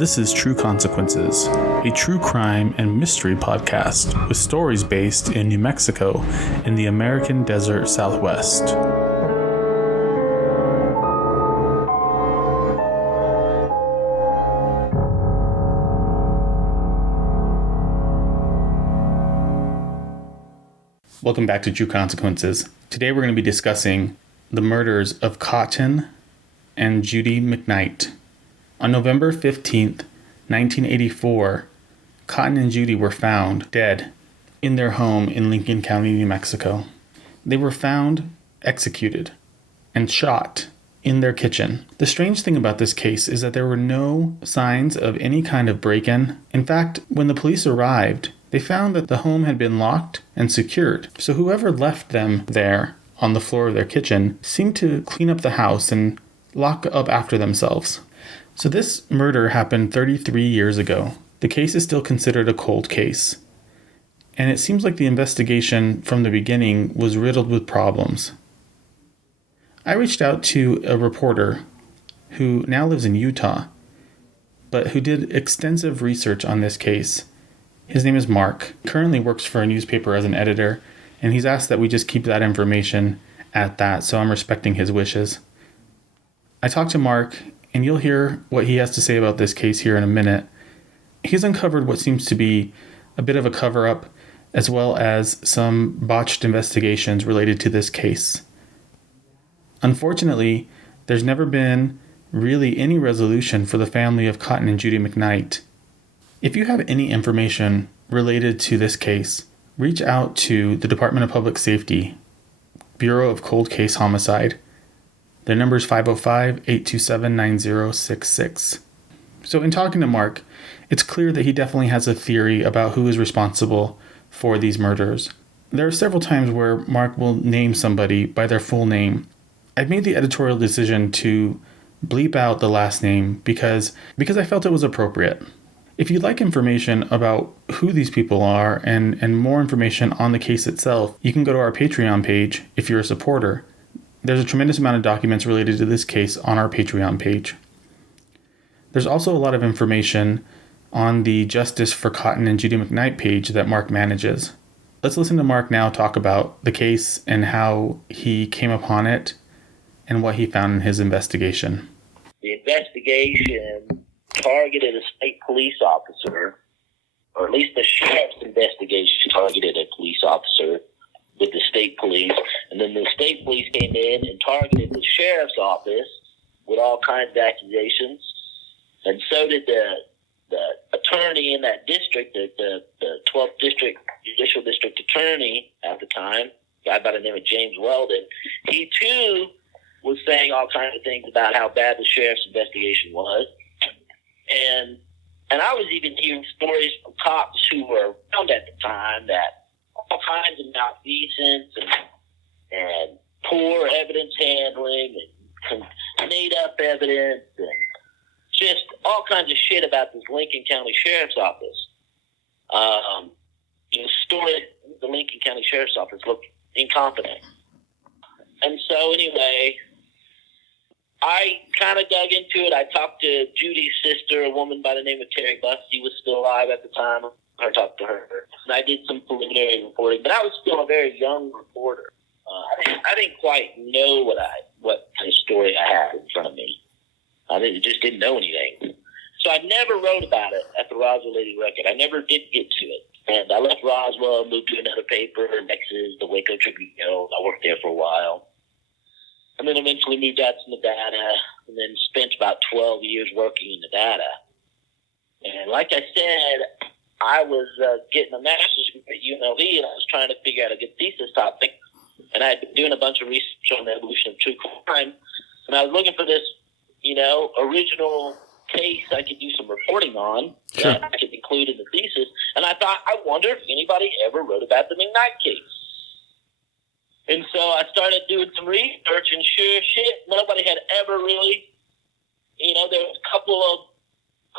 This is True Consequences, a true crime and mystery podcast with stories based in New Mexico in the American Desert Southwest. Welcome back to True Consequences. Today we're going to be discussing the murders of Cotton and Judy McKnight. On November 15th, 1984, Cotton and Judy were found dead in their home in Lincoln County, New Mexico. They were found executed and shot in their kitchen. The strange thing about this case is that there were no signs of any kind of break-in. In fact, when the police arrived, they found that the home had been locked and secured. So whoever left them there on the floor of their kitchen seemed to clean up the house and lock up after themselves. So this murder happened 33 years ago. The case is still considered a cold case. And it seems like the investigation from the beginning was riddled with problems. I reached out to a reporter who now lives in Utah, but who did extensive research on this case. His name is Mark. He currently works for a newspaper as an editor, and he's asked that we just keep that information at that, so I'm respecting his wishes. I talked to Mark, and you'll hear what he has to say about this case here in a minute. He's uncovered what seems to be a bit of a cover-up, as well as some botched investigations related to this case. Unfortunately, there's never been really any resolution for the family of Cotton and Judy McKnight. If you have any information related to this case, reach out to the Department of Public Safety, Bureau of Cold Case Homicide. Their number is 505-827-9066. So in talking to Mark, it's clear that he definitely has a theory about who is responsible for these murders. There are several times where Mark will name somebody by their full name. I've made the editorial decision to bleep out the last name because I felt it was appropriate. If you'd like information about who these people are and more information on the case itself, you can go to our Patreon page if you're a supporter. There's a tremendous amount of documents related to this case on our Patreon page. There's also a lot of information on the Justice for Cotton and Judy McKnight page that Mark manages. Let's listen to Mark now talk about the case and how he came upon it and what he found in his investigation. The investigation targeted a state police officer, or at least the sheriff's investigation targeted a police officer with the state police, and then the state police came in and targeted the sheriff's office with all kinds of accusations, and so did the attorney in that district, the 12th district judicial district attorney at the time, a guy by the name of James Weldon. He too was saying all kinds of things about how bad the sheriff's investigation was, and I was even hearing stories from cops who were around at the time that all kinds of malfeasance and poor evidence handling and made up evidence and just all kinds of shit about this Lincoln County Sheriff's Office. The story the Lincoln County Sheriff's Office looked incompetent. And so anyway, I kind of dug into it. I talked to Judy's sister, a woman by the name of Terry Buss. She was still alive at the time. I talked to her. And I did some preliminary reporting, but I was still a very young reporter. I didn't quite know what kind of story I had in front of me. I just didn't know anything. So I never wrote about it at the Roswell Lady Record. I never did get to it. And I left Roswell, moved to another paper, Nexus, the Waco Tribune Herald. I worked there for a while. And then eventually moved out to Nevada, and then spent about 12 years working in Nevada. And like I said, I was getting a master's degree at UNLV, and I was trying to figure out a good thesis topic. And I had been doing a bunch of research on the evolution of true crime. And I was looking for this, original case I could do some reporting on that I could include in the thesis. And I thought, I wonder if anybody ever wrote about the McKnight case. And so I started doing some research, and sure shit, nobody had ever really, there was a couple of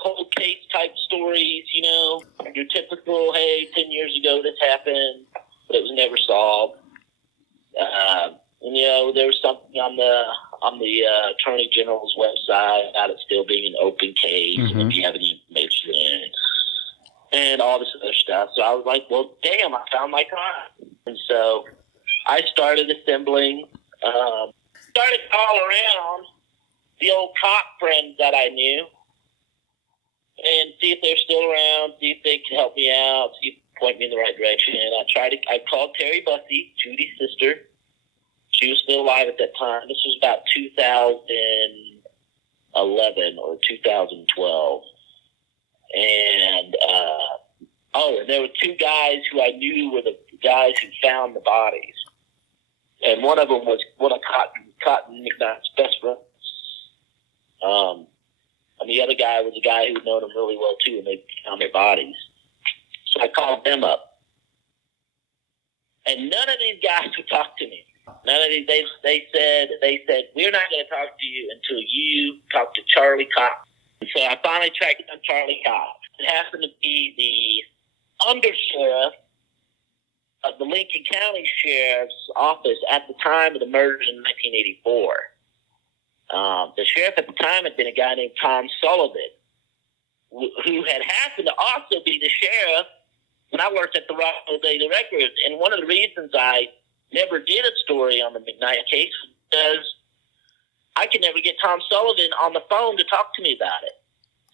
cold case type stories, your typical, hey, 10 years ago this happened, but it was never solved. And there was something on on the Attorney General's website about it still being an open case, and if you have any information, and all this other stuff. So I was like, well, damn, I found my crime. And so I started assembling, started all around the old cop friends that I knew and see if they're still around, see if they can help me out, see if they can point me in the right direction. And I called Terry Bussey, Judy's sister. She was still alive at that time. This was about 2011 or 2012. And, and there were two guys who I knew were the guys who found the bodies. And one of them was one of Cotton McKnight's best friends. And the other guy was a guy who had known him really well, too, and they found their bodies. So I called them up. And none of these guys would talk to me. None of these, they said, we're not going to talk to you until you talk to Charlie Cox. And so I finally tracked down Charlie Cox. It happened to be the undersheriff of the Lincoln County Sheriff's Office at the time of the murders in 1984. The sheriff at the time had been a guy named Tom Sullivan, who had happened to also be the sheriff when I worked at the Rockville Daily Record. And one of the reasons I never did a story on the McKnight case was because I could never get Tom Sullivan on the phone to talk to me about it.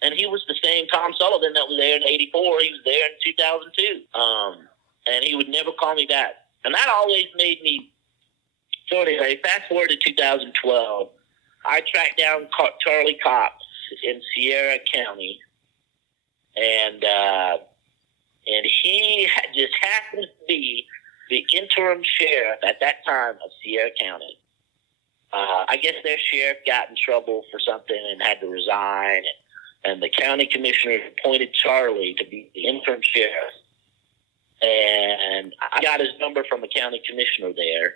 And he was the same Tom Sullivan that was there in 84. He was there in 2002. And he would never call me back. And that always made me... So anyway, fast forward to 2012. I tracked down Charlie Cox in Sierra County. And he just happened to be the interim sheriff at that time of Sierra County. I guess their sheriff got in trouble for something and had to resign. And the county commissioner appointed Charlie to be the interim sheriff. And I got his number from the county commissioner there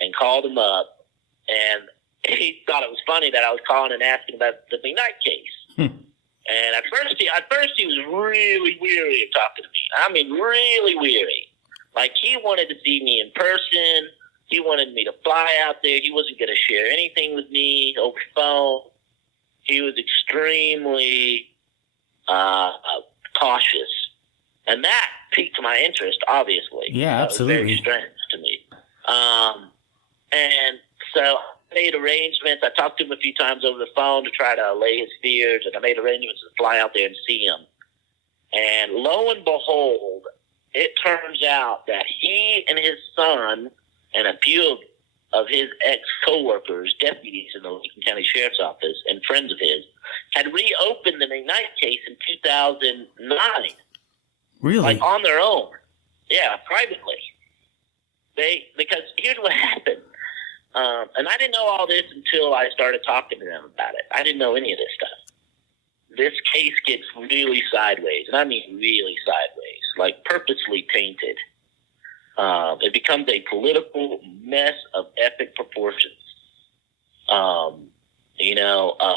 and called him up. And he thought it was funny that I was calling and asking about the McKnight case. And at first he was really weary of talking to me. I mean, really weary. Like, he wanted to see me in person. He wanted me to fly out there. He wasn't going to share anything with me over the phone. He was extremely cautious. And that piqued my interest, obviously. Yeah, absolutely. Very strange to me. And so I made arrangements. I talked to him a few times over the phone to try to allay his fears, and I made arrangements to fly out there and see him. And lo and behold, it turns out that he and his son and a few of his ex-coworkers, deputies in the Lincoln County Sheriff's Office and friends of his, had reopened the McKnight case in 2009. Really? Like, on their own. Yeah, privately. Because here's what happened. And I didn't know all this until I started talking to them about it. I didn't know any of this stuff. This case gets really sideways, and I mean really sideways, like purposely tainted. It becomes a political mess of epic proportions.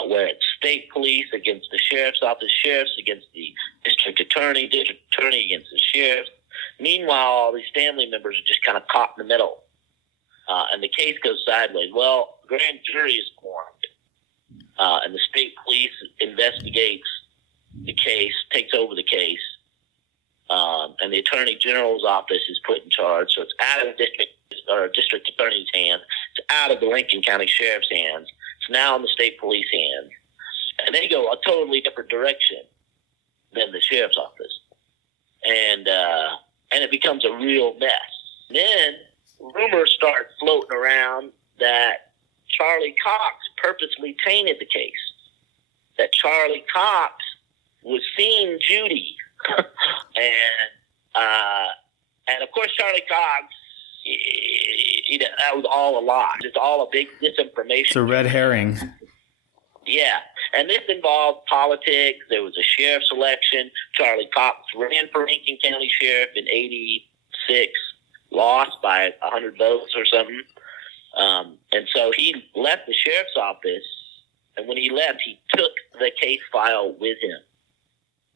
Where it's state police against the sheriff's office, sheriffs against the district attorney against the sheriff. Meanwhile, all these family members are just kind of caught in the middle. And the case goes sideways. Well, the grand jury is formed, and the state police investigates the case, takes over the case, and the attorney general's office is put in charge. So it's out of the district attorney's hands. It's out of the Lincoln County Sheriff's hands. It's now in the state police hands. And they go a totally different direction than the sheriff's office. And it becomes a real mess. Then rumors start floating around that Charlie Cox purposely tainted the case. That Charlie Cox was seeing Judy. And of course, Charlie Cox, that was all a lie. It's all a big disinformation. It's a red herring. Yeah. And this involved politics. There was a sheriff's election. Charlie Cox ran for Lincoln County Sheriff in 86, lost by 100 votes or something. And so he left the sheriff's office, and when he left, he took the case file with him.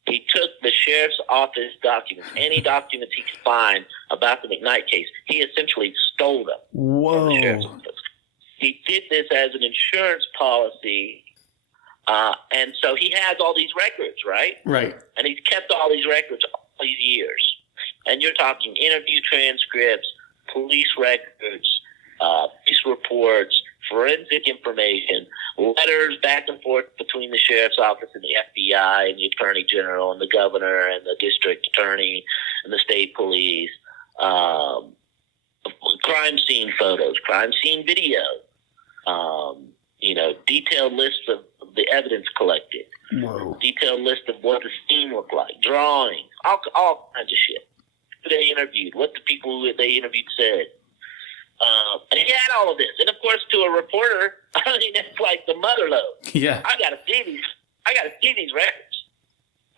He took the sheriff's office documents, any documents he could find about the McKnight case. He essentially stole them. Whoa. From the sheriff's office. he did this as an insurance policy, and so he has all these records, right? Right. And he's kept all these records all these years. And you're talking interview transcripts, police records, police reports, forensic information, letters back and forth between the sheriff's office and the FBI and the attorney general and the governor and the district attorney and the state police, crime scene photos, crime scene video, detailed lists of the evidence collected, Whoa. detailed list of what the scene looked like, drawings, all kinds of shit. Who they interviewed, what the people who they interviewed said. And he had all of this. And of course, to a reporter, I mean, it's like the mother lode. Yeah. I got to see these records.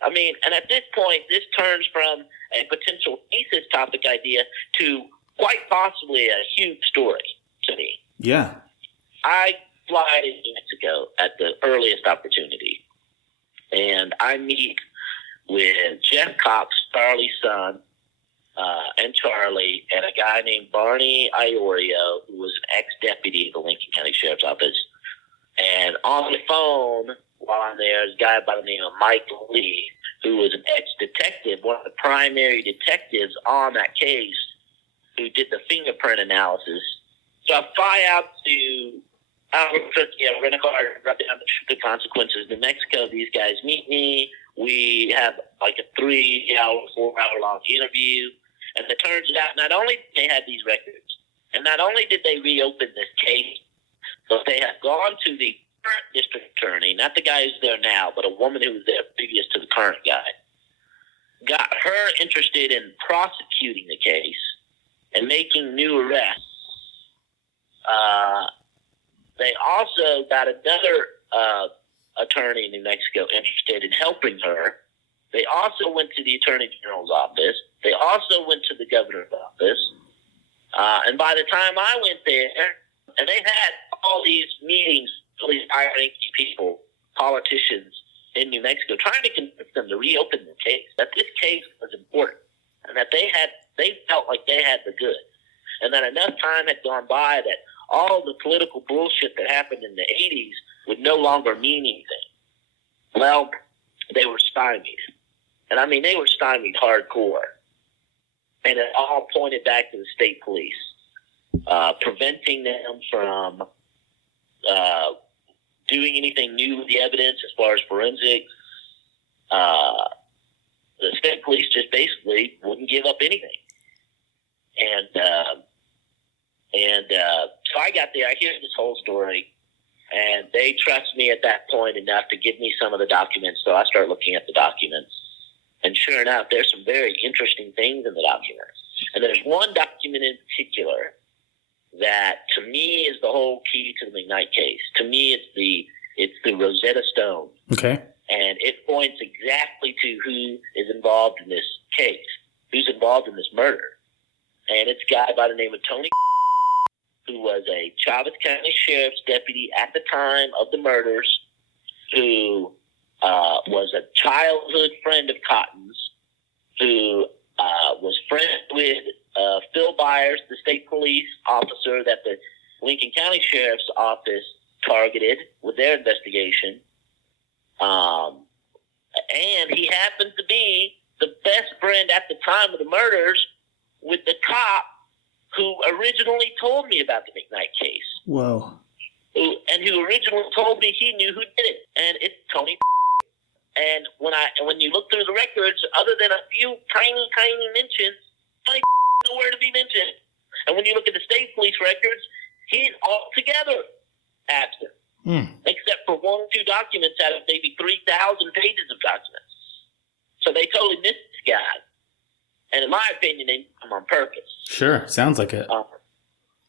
I mean, and at this point, this turns from a potential thesis topic idea to quite possibly a huge story to me. Yeah. I fly to New Mexico at the earliest opportunity, and I meet with Jeff Cox, Charlie's son, and Charlie, and a guy named Barney Iorio, who was an ex-deputy of the Lincoln County Sheriff's Office. And on the phone, while I'm there, is a guy by the name of Mike Lee, who was an ex-detective, one of the primary detectives on that case, who did the fingerprint analysis. So I fly out to rent a car, right down the Consequences, New Mexico. These guys meet me. We have like a 3-hour, 4-hour long interview. And it turns out not only did they have these records, and not only did they reopen this case, but they have gone to the current district attorney, not the guy who's there now, but a woman who was there previous to the current guy, got her interested in prosecuting the case and making new arrests. They also got another attorney in New Mexico interested in helping her. They also went to the Attorney General's office. They also went to the governor's office. And by the time I went there, and they had all these meetings, all these high-ranking people, politicians in New Mexico, trying to convince them to reopen the case, that this case was important, and that they felt like they had the goods, and that enough time had gone by that all the political bullshit that happened in the 80s would no longer mean anything. Well, they were stymied. And I mean, they were stymied hardcore. And it all pointed back to the state police, preventing them from doing anything new with the evidence as far as forensics. The state police just basically wouldn't give up anything. And so I got there, I hear this whole story, and they trust me at that point enough to give me some of the documents. So I start looking at the documents. And sure enough, there's some very interesting things in the documents. And there's one document in particular that, to me, is the whole key to the McKnight case. To me, it's the Rosetta Stone. Okay. And it points exactly to who is involved in this case, who's involved in this murder. And it's a guy by the name of Tony, who was a Chavez County Sheriff's deputy at the time of the murders, who was a childhood friend of Cotton's, who was friends with Phil Byers, the state police officer that the Lincoln County Sheriff's Office targeted with their investigation. And he happens to be the best friend at the time of the murders with the cop who originally told me about the McKnight case. Whoa. Who originally told me he knew who did it. And it's Tony. And when you look through the records, other than a few tiny mentions, Tony nowhere to be mentioned. And when you look at the state police records, he's altogether absent. Except for 1 or 2 documents out of maybe 3,000 pages of documents. So they totally missed this guy. And in my opinion, they missed him on purpose. Sure, sounds like it.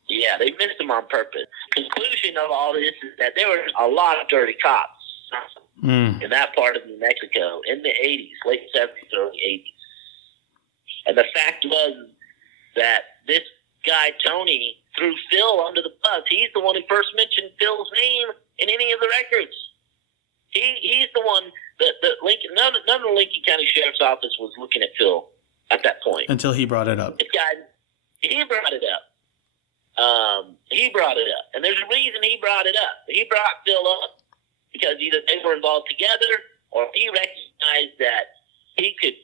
Yeah, they missed him on purpose. Conclusion of all this is that there were a lot of dirty cops in that part of New Mexico in the 80s, late 70s, early 80s. And the fact was that this guy, Tony, threw Phil under the bus. He's the one who first mentioned Phil's name in any of the records. He's the one that none of the Lincoln County Sheriff's Office was looking at Phil at that point. Until he brought it up. This guy, he brought it up. he brought it up. And there's a reason he brought it up. He brought Phil up because either they were involved together or he recognized that he could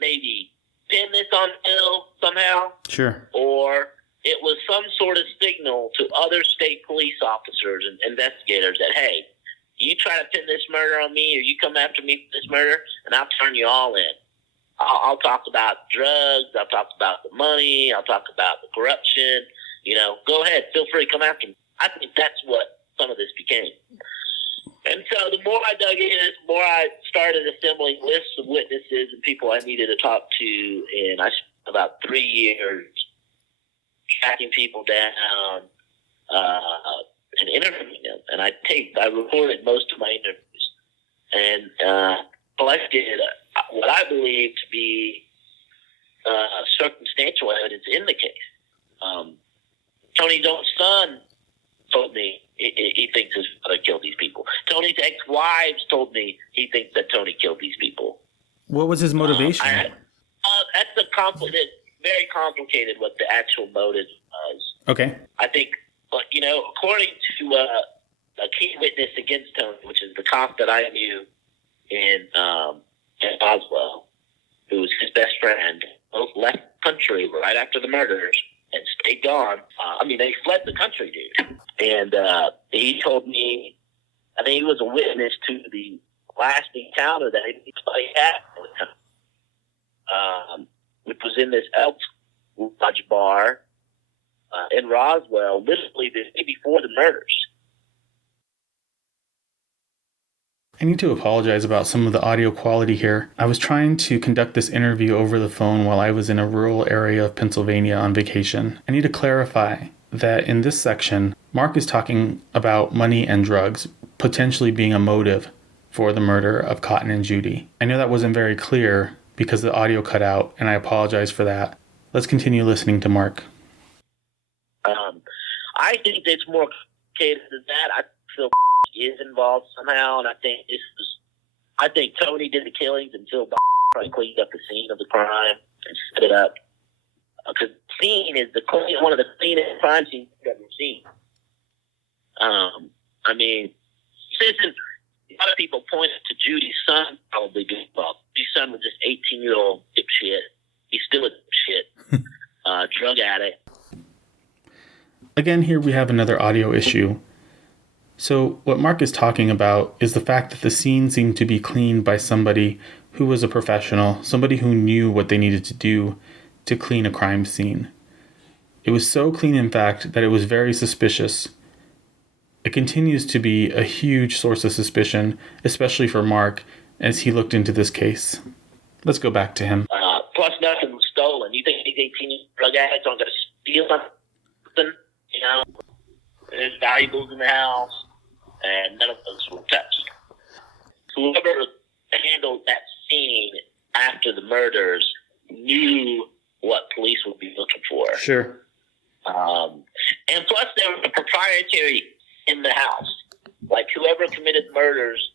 maybe pin this on Phil somehow. Sure. Or it was some sort of signal to other state police officers and investigators that, hey, you try to pin this murder on me or you come after me for this murder, and I'll turn you all in. I'll talk about drugs. I'll talk about the money. I'll talk about the corruption. Go ahead. Feel free. Come after me. I think that's what some of this became. And so the more I dug in, the more I started assembling lists of witnesses and people I needed to talk to. And I spent about 3 years tracking people down and interviewing them. And I recorded most of my interviews and collected what I believe to be circumstantial evidence in the case. Tony's own son told me he thinks his father killed these people. Tony's ex-wives told me he thinks that Tony killed these people. What was his motivation? That's very complicated what the actual motive was. Okay. I think, according to a key witness against Tony, which is the cop that I knew in Boswell, who was his best friend, both left the country right after the murders and stayed gone. They fled the country, dude. And he told me, I think he was a witness to the last encounter that he had with him, which was in this Elks Lodge bar in Roswell, literally the day before the murders. I need to apologize about some of the audio quality here. I was trying to conduct this interview over the phone while I was in a rural area of Pennsylvania on vacation. I need to clarify that in this section, Mark is talking about money and drugs potentially being a motive for the murder of Cotton and Judy. I know that wasn't very clear because the audio cut out, and I apologize for that. Let's continue listening to Mark. I think it's more complicated than that. I feel is involved somehow, and I think Tony did the killings and Phil probably cleaned up the scene of the crime and set it up. Because the scene is one of the cleanest crime scenes you've ever seen. This isn't. A lot of people pointed to Judy's son probably being involved. Judy's son was this 18-year-old dipshit. He's still a dipshit, drug addict. Again, here we have another audio issue. So what Mark is talking about is the fact that the scene seemed to be cleaned by somebody who was a professional, somebody who knew what they needed to do to clean a crime scene. It was so clean, in fact, that it was very suspicious. It continues to be a huge source of suspicion, especially for Mark, as he looked into this case. Let's go back to him. Plus, nothing was stolen. You think these 18 drug addicts aren't going to steal something? There's valuables in the house, and none of those were touched. Whoever handled that scene after the murders knew what police would be looking for. Sure. And plus, there was a proprietary in the house. Like, whoever committed murders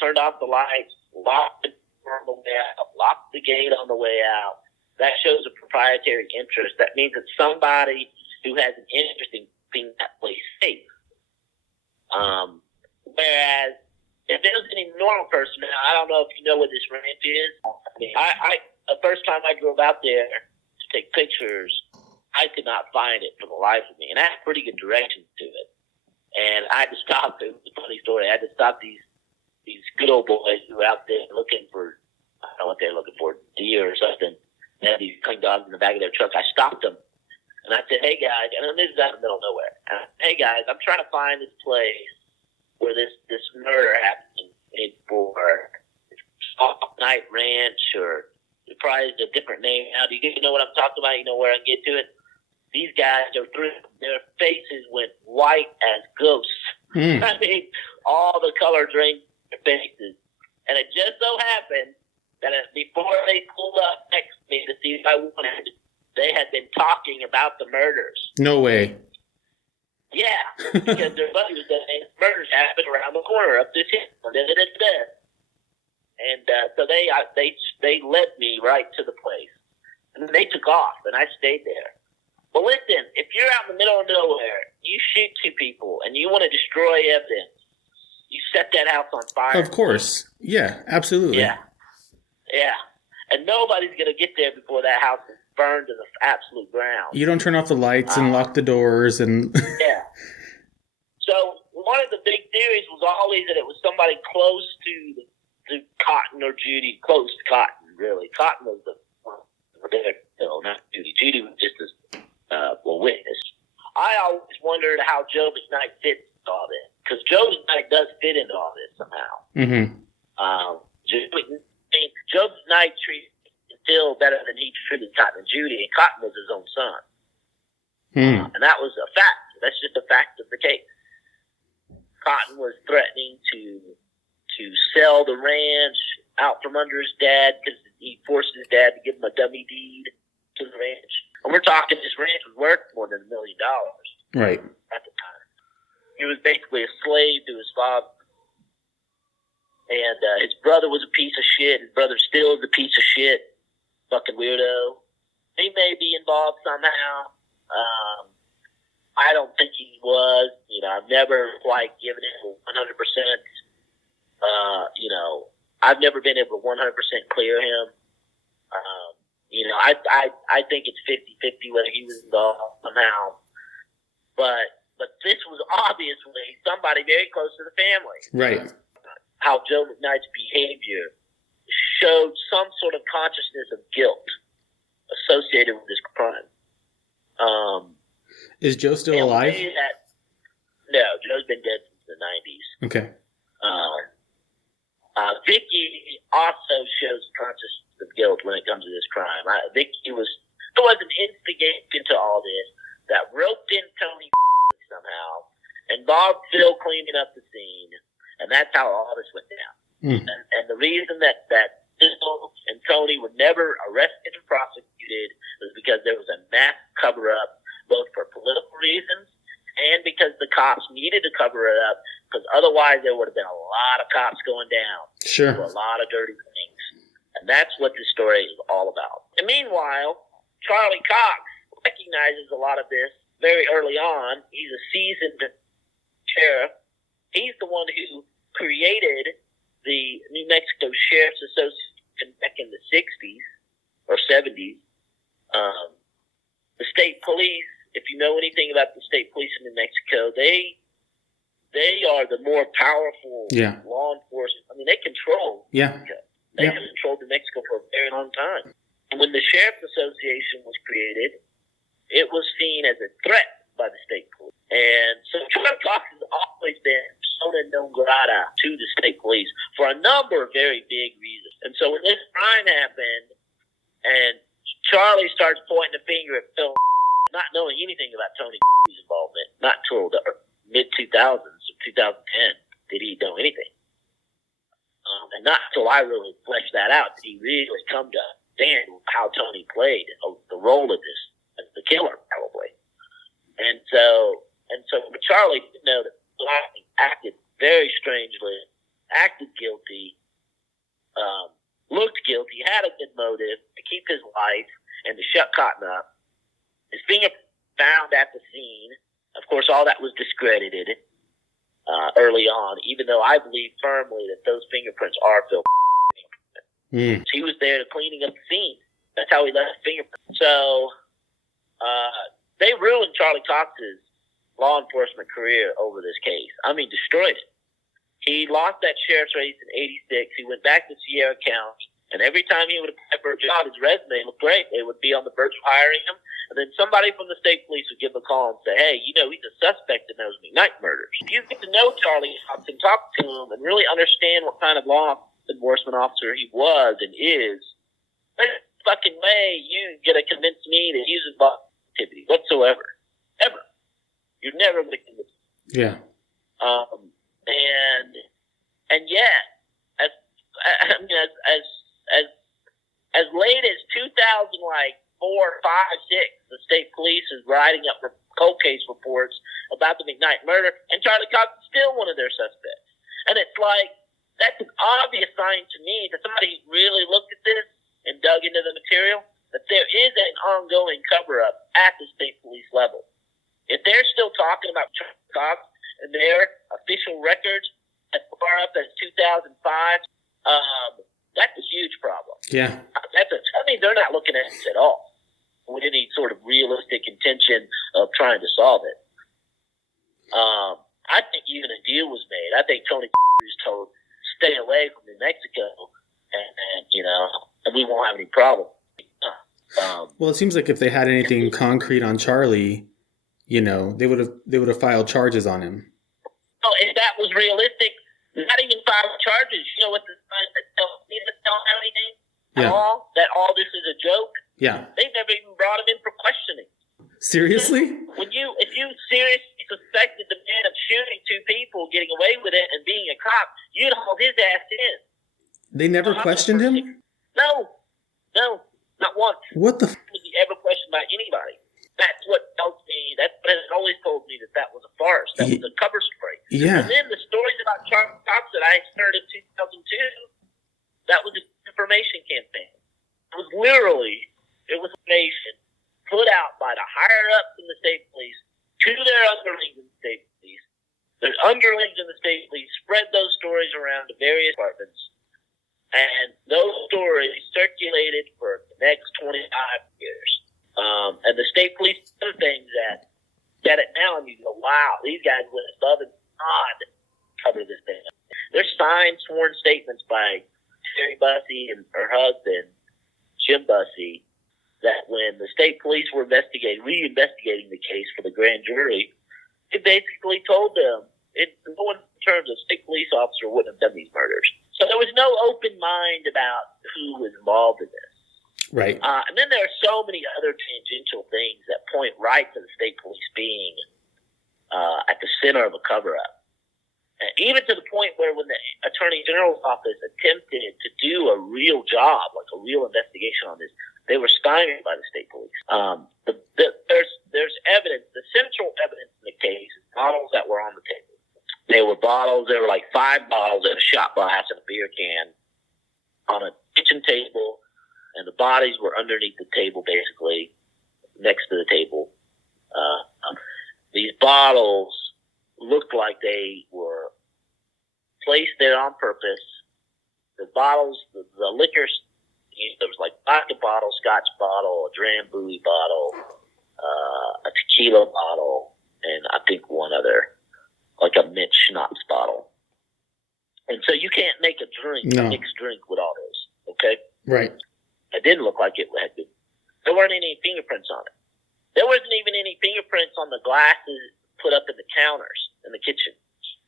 turned off the lights, locked the door on the way out, locked the gate on the way out. That shows a proprietary interest. That means that somebody who has an interest in keeping that place safe. Whereas, if there was any normal person, I don't know if you know where this ranch is. The first time I drove out there to take pictures, I could not find it for the life of me. And I had pretty good directions to it. And I had to stop. It was a funny story. I had to stop these good old boys who were out there looking for, I don't know what they were looking for, deer or something. They had these clean dogs in the back of their truck. I stopped them. And I said, hey, guys, and this is out in the middle of nowhere. Hey, guys, I'm trying to find this place where this murder happened for McKnight Ranch, or probably a different name now. Do you know what I'm talking about? You know where I can get to it? These guys, their faces went white as ghosts. I mean, all the color drained their faces. And it just so happened that before they pulled up next to me to see if I wanted, they had been talking about the murders. No way. Yeah, because their buddy was saying murders happened around the corner up this hill. And so they led me right to the place. And they took off, and I stayed there. But listen, if you're out in the middle of nowhere, you shoot two people, and you want to destroy evidence, you set that house on fire. Of course. Yeah, absolutely. Yeah. And nobody's going to get there before that house is burned to the absolute ground. You don't turn off the lights and lock the doors and... Yeah. So one of the big theories was always that it was somebody close to Cotton or Judy, close to Cotton, really. Cotton was not Judy. Judy was just a witness. I always wondered how Joe McKnight fits into all this, because Joe McKnight does fit into all this somehow. Mm-hmm. Joe McKnight treated Phil better than he treated Cotton and Judy, and Cotton was his own son. And that was a fact. That's just a fact of the case. Cotton was threatening to sell the ranch out from under his dad because he forced his dad to give him a dummy deed to the ranch. And we're talking this ranch was worth more than $1 million. Right. At the time. He was basically a slave to his father. And his brother was a piece of shit. His brother still is a piece of shit. Fucking weirdo. He may be involved somehow. I don't think he was. I've never quite given him 100%. I've never been able to 100% clear him. I think it's 50-50 whether he was involved somehow. But this was obviously somebody very close to the family. Right. How Joe McKnight's behavior showed some sort of consciousness of guilt associated with this crime. Is Joe still alive? No, Joe's been dead since the 90s. Okay. Vicky also shows consciousness of guilt when it comes to this crime. Vicky was an instigant into all this that roped in Tony somehow, involved Phil cleaning up the scene, and that's how all this went down. And the reason that Phil and Tony were never arrested and prosecuted was because there was a mass cover-up, both for political reasons and because the cops needed to cover it up, because otherwise there would have been a lot of cops going down. Sure. For a lot of dirty things. And that's what this story is all about. And meanwhile, Charlie Cox recognizes a lot of this very early on. He's a seasoned sheriff. He's the one who created the New Mexico Sheriff's Association back in the 60s or 70s. The state police, if you know anything about the state police in New Mexico, they are the more powerful law enforcement. I mean, they control Mexico. They have controlled New Mexico for a very long time. And when the Sheriff's Association was created, it was seen as a threat by the state police. And so Charlie Cox has always been persona non grata to the state police for a number of very big reasons. And so when this crime happened, and Charlie starts pointing the finger at Phil, not knowing anything about Tony's involvement, not until the mid-2000s or 2010 did he know anything. And not until I really fleshed that out did he really come to understand how Tony played the role of this, as the killer, probably. And so Charlie did know that Black acted very strangely, acted guilty, looked guilty, had a good motive to keep his wife and to shut Cotton up. His fingerprint found at the scene. Of course, all that was discredited early on, even though I believe firmly that those fingerprints are Phil fingerprints. He was there to cleaning up the scene. That's how he left fingerprints. So they ruined Charlie Cox's law enforcement career over this case. I mean, destroyed it. He lost that sheriff's race in 86. He went back to Sierra County, and every time he would apply for a job, his resume looked great. They would be on the verge of hiring him, and then somebody from the state police would give him a call and say, hey, he's a suspect in those McKnight murders. If you get to know Charlie Cox and talk to him and really understand what kind of law enforcement officer he was and is, there's no fucking way you get to convince me that he's involved in activity whatsoever. Ever. You're never going to convince me. Yeah. And yet, as late as 2000, like 4, 5, 6, the state police is writing up cold case reports about the McKnight murder, and Charlie Cox is still one of their suspects. And it's like, that's an obvious sign to me that somebody really looked at this and dug into the material, that there is an ongoing cover-up at the state police level. If they're still talking about Cox and their official records as far up as 2005, that's a huge problem. Yeah. I mean, they're not looking at it at all with any sort of realistic intention of trying to solve it. I think even a deal was made. I think Tony was told, stay away from New Mexico, and we won't have any problem. Well, it seems like if they had anything concrete on Charlie, they would have filed charges on him. Oh, if that was realistic, not even file charges. You know what the don't have anything at all? That all this is a joke? Yeah. They've never even brought him in for questioning. Seriously? If you seriously suspected the man of shooting two people, getting away with it, and being a cop, you'd haul his ass in. They never questioned him? No, not once. What the? Was he ever questioned by anybody? That's what tells me. That's what has always told me that was a farce. That was a cover story. Yeah. And then the stories about Charlie Cox that I heard in 2002, that was an information campaign. It was information put out by the higher ups in the state police to their underlings in the state police. Their underlings in the state police spread those stories around to various departments, and those stories circulated for the next 25 years. And the state police do things that get it now, and you go, wow, these guys went above and beyond to cover this thing up. There's signed sworn statements by Terry Bussey and her husband, Jim Bussey, that when the state police were reinvestigating the case for the grand jury, it basically told them, no one in terms of state police officer wouldn't have done these murders. So there was no open mind about who was involved in this. Right. And then there are so many other tangential things that point right to the state police being at the center of a cover-up. And even to the point where when the Attorney General's office attempted to do a real job, like a real investigation on this, they were stymied by the state police. There's evidence, the central evidence in the case is bottles that were on the table. There were like 5 bottles and a shot glass and a beer can on a kitchen table, and the bodies were underneath the table, basically, next to the table. These bottles looked like they were placed there on purpose. The bottles, the liquor, there was like vodka bottle, scotch bottle, a Drambuie bottle, a tequila bottle, and I think one other, like a mint schnapps bottle. And so you can't make a mixed drink with all those, okay? Right. It didn't look like it had been. There weren't any fingerprints on it. There wasn't even any fingerprints on the glasses put up in the counters in the kitchen.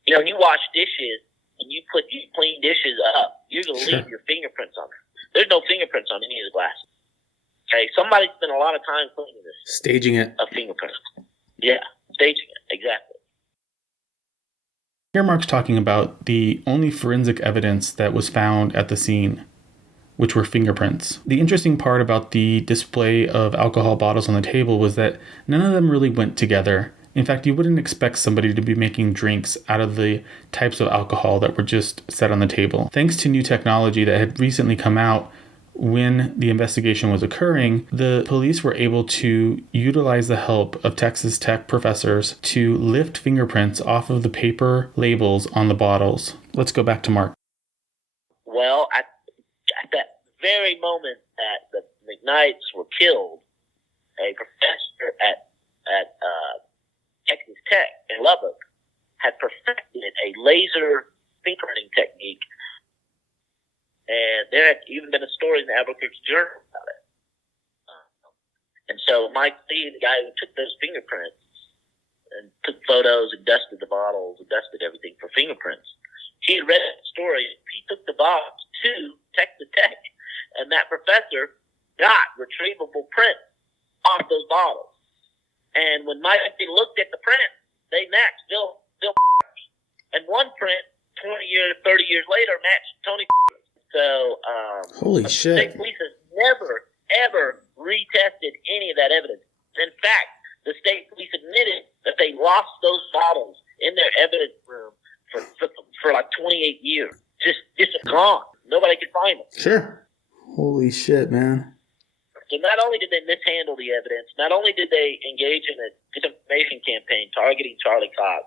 You wash dishes and you clean dishes up, you're going to leave your fingerprints on it. There's no fingerprints on any of the glasses. Okay, somebody spent a lot of time cleaning this. Staging it. A fingerprint. Yeah, staging it, exactly. Here Mark's talking about the only forensic evidence that was found at the scene, which were fingerprints. The interesting part about the display of alcohol bottles on the table was that none of them really went together. In fact, you wouldn't expect somebody to be making drinks out of the types of alcohol that were just set on the table. Thanks to new technology that had recently come out when the investigation was occurring, the police were able to utilize the help of Texas Tech professors to lift fingerprints off of the paper labels on the bottles. Let's go back to Mark. Well, at that very moment that the McKnights were killed, a professor at Texas Tech in Lubbock had perfected a laser fingerprinting technique, and there had even been a story in the Albuquerque Journal about it. And so Mike Lee, the guy who took those fingerprints and took photos and dusted the bottles and dusted everything for fingerprints, he had read that story. He took the box to Texas Tech, and that professor got retrievable prints off those bottles. And when Mike Lee looked at the print, they matched Bill, and one print 20 years, 30 years later matched Tony. So, holy shit! The state police has never, ever retested any of that evidence. In fact, the state police admitted that they lost those bottles in their evidence room for like 28 years. Just gone. Nobody could find them. Sure. Holy shit, man. So not only did they mishandle the evidence, not only did they engage in a disinformation campaign targeting Charlie Cox.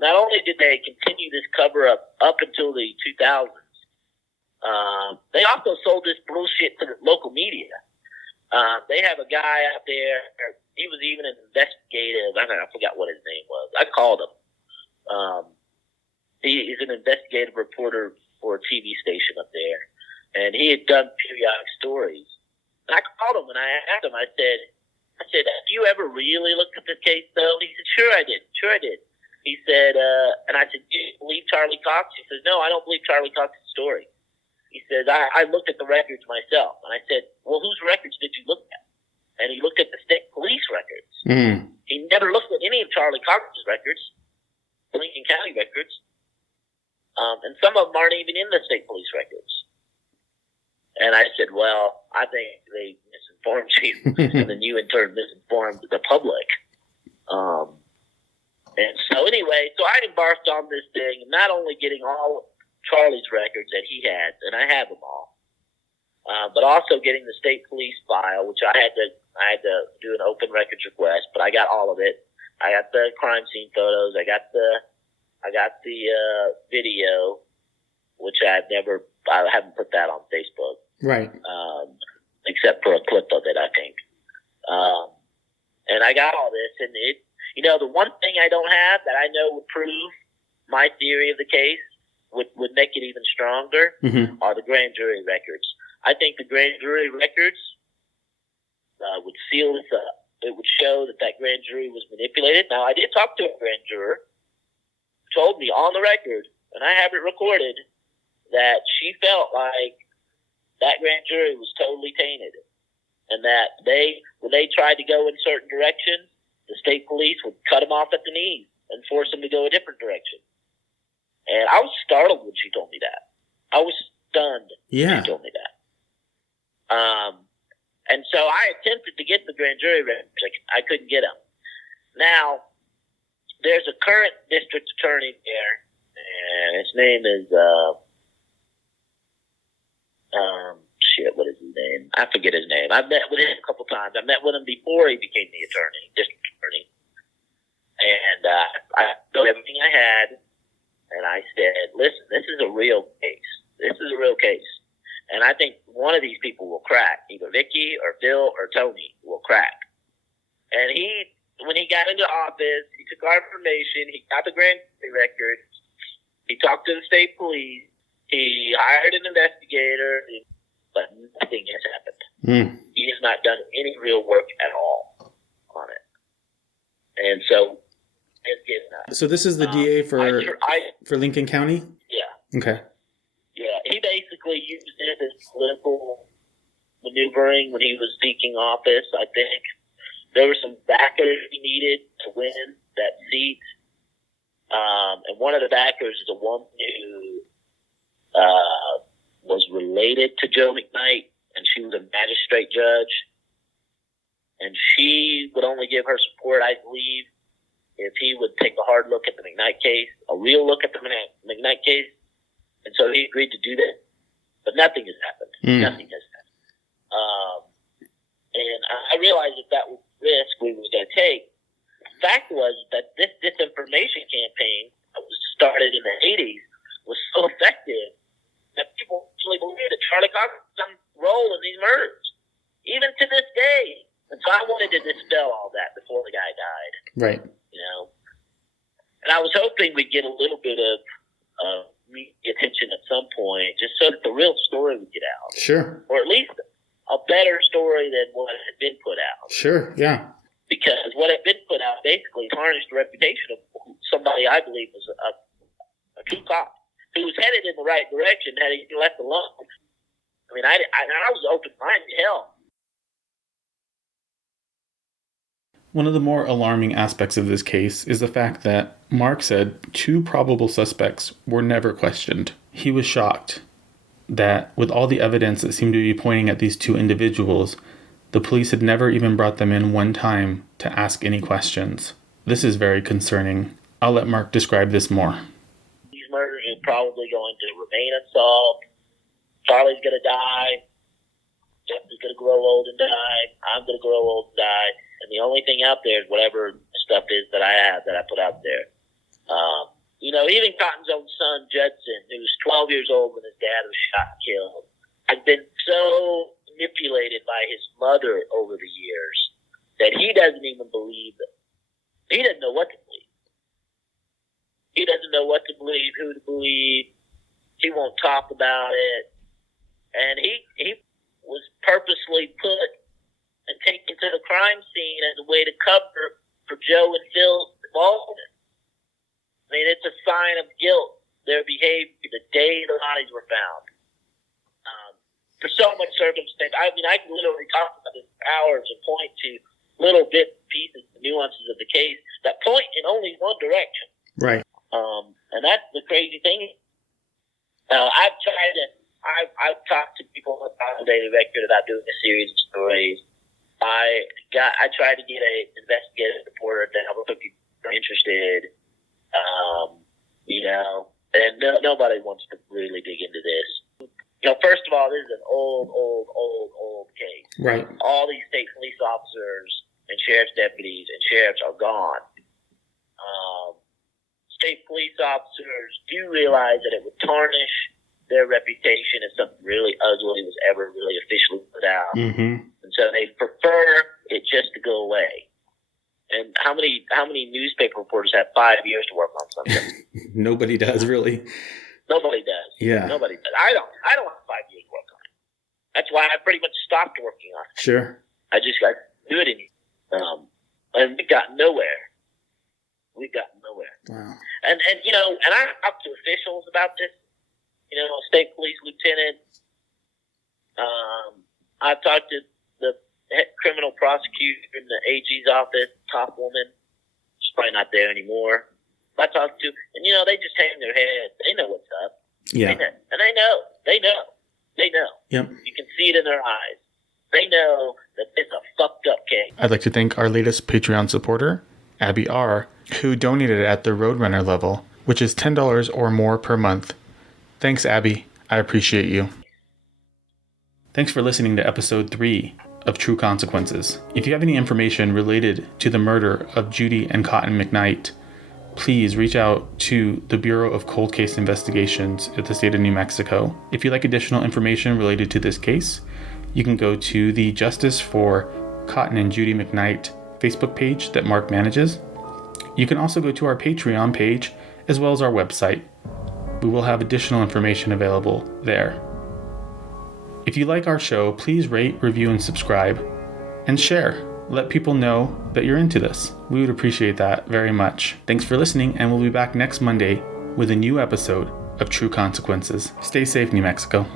Not only did they continue this cover-up up until the 2000s, they also sold this bullshit to the local media. They have a guy out there. He was even an investigative. I forgot what his name was. I called him. He's an investigative reporter for a TV station up there, and he had done periodic stories. And I called him and I asked him. I said, "Have you ever really looked at this case, though?" He said, "Sure, I did. Sure, I did." He said, and I said, "Do you believe Charlie Cox?" He says, "No, I don't believe Charlie Cox's story." He says, I looked at the records myself. And I said, "Well, whose records did you look at?" And he looked at the state police records. Mm. He never looked at any of Charlie Cox's records, Lincoln County records. And some of them aren't even in the state police records. And I said, "Well, I think they misinformed you." And then you in turn misinformed the public. And so anyway, so I embarked on this thing, not only getting all of Charlie's records that he had, and I have them all, but also getting the state police file, which I had to do an open records request, but I got all of it. I got the crime scene photos. I got the video, which I haven't put that on Facebook. Right. Except for a clip of it, I think. And I got all this, and the one thing I don't have that I know would prove my theory of the case would make it even stronger are the grand jury records. I think the grand jury records would seal this up. It would show that grand jury was manipulated. Now, I did talk to a grand juror who told me on the record, and I have it recorded, that she felt like that grand jury was totally tainted, and that when they tried to go in certain directions, the state police would cut them off at the knees and force them to go a different direction. And I was startled when she told me that. I was stunned when she told me that. And so I attempted to get the grand jury records. I couldn't get them. Now, there's a current district attorney there, and his name is, what is his name? I forget his name. I've met with him a couple times. I met with him before he became the district attorney. And I told everything I had, and I said, "Listen, this is a real case. This is a real case. And I think one of these people will crack. Either Vicky or Bill or Tony will crack." And when he got into office, he took our information. He got the grand jury records. He talked to the state police. He hired an investigator, but nothing has happened. He has not done any real work at all on it. And so it's getting nuts. So this is the DA for Lincoln County? Yeah. Okay. Yeah, he basically used it as political maneuvering when he was seeking office, I think. There were some backers he needed to win that seat. And one of the backers is a woman who was related to Joe McKnight, and she was a magistrate judge. And she would only give her support, I believe, if he would take a hard look at the McKnight case, a real look at the McKnight case. And so he agreed to do that. But nothing has happened. Nothing has happened. And I realized that was the risk we were going to take. The fact was that this disinformation campaign that was started in the 80s was so effective that people actually believe that Charlie Cox had some role in these murders, even to this day. And so I wanted to dispel all that before the guy died. Right. And I was hoping we'd get a little bit of media attention at some point, just so that the real story would get out. Sure. Or at least a better story than what had been put out. Sure, yeah. Because what had been put out basically tarnished the reputation of somebody I believe was a true cop who was headed in the right direction had he been left alone. I mean, I was open-minded. Hell. One of the more alarming aspects of this case is the fact that Mark said 2 probable suspects were never questioned. He was shocked that with all the evidence that seemed to be pointing at these 2 individuals, the police had never even brought them in one time to ask any questions. This is very concerning. I'll let Mark describe this more. These murders are probably going to remain unsolved. Charlie's going to die. Jeff is going to grow old and die. I'm going to grow old and die. and the only thing out there is whatever stuff is that I have that I put out there. Even Cotton's own son, Judson, who was 12 years old when his dad was shot and killed, has been so manipulated by his mother over the years that he doesn't even believe it. He doesn't know what to believe. He doesn't know what to believe, who to believe. He won't talk about it. And he was purposely put and taken to the crime scene as a way to cover for Joe and Phil's involvement. I mean, it's a sign of guilt, their behavior the day the bodies were found. For so much circumstance, I mean, I can literally talk about this for hours and point to little bits, pieces, and nuances of the case that point in only one direction. Right. And that's the crazy thing. I've talked to people about the Daily Record about doing a series of stories. I tried to get an investigative reporter to help if people are interested. And nobody wants to really dig into this. First of all, this is an old case. Right. All these state police officers and sheriff's deputies and sheriffs are gone. State police officers do realize that it would tarnish their reputation if something really ugly was ever really officially put out. Mm-hmm. And so they prefer it just to go away. And how many newspaper reporters have 5 years to work on something? Nobody does, really. Nobody does. Yeah. Nobody does. I don't have 5 years to work on it. That's why I pretty much stopped working on it. Sure. I just got to do it and we got nowhere. Wow. And I talked to officials about this. State police lieutenant. I've talked to the head criminal prosecutor in the AG's office, top woman. She's probably not there anymore. I talked to, and they just hang their head. They know what's up. Yeah. They know. Yep. You can see it in their eyes. They know that it's a fucked up case. I'd like to thank our latest Patreon supporter, Abby R., who donated at the Roadrunner level, which is $10 or more per month. Thanks, Abby. I appreciate you. Thanks for listening to episode 3 of True Consequences. If you have any information related to the murder of Judy and Cotton McKnight, please reach out to the Bureau of Cold Case Investigations at the state of New Mexico. If you'd like additional information related to this case, you can go to the Justice for Cotton and Judy McKnight Facebook page that Mark manages. You can also go to our Patreon page as well as our website. We will have additional information available there. If you like our show, please rate, review, and subscribe, and share. Let people know that you're into this. We would appreciate that very much. Thanks for listening, and we'll be back next Monday with a new episode of True Consequences. Stay safe, New Mexico.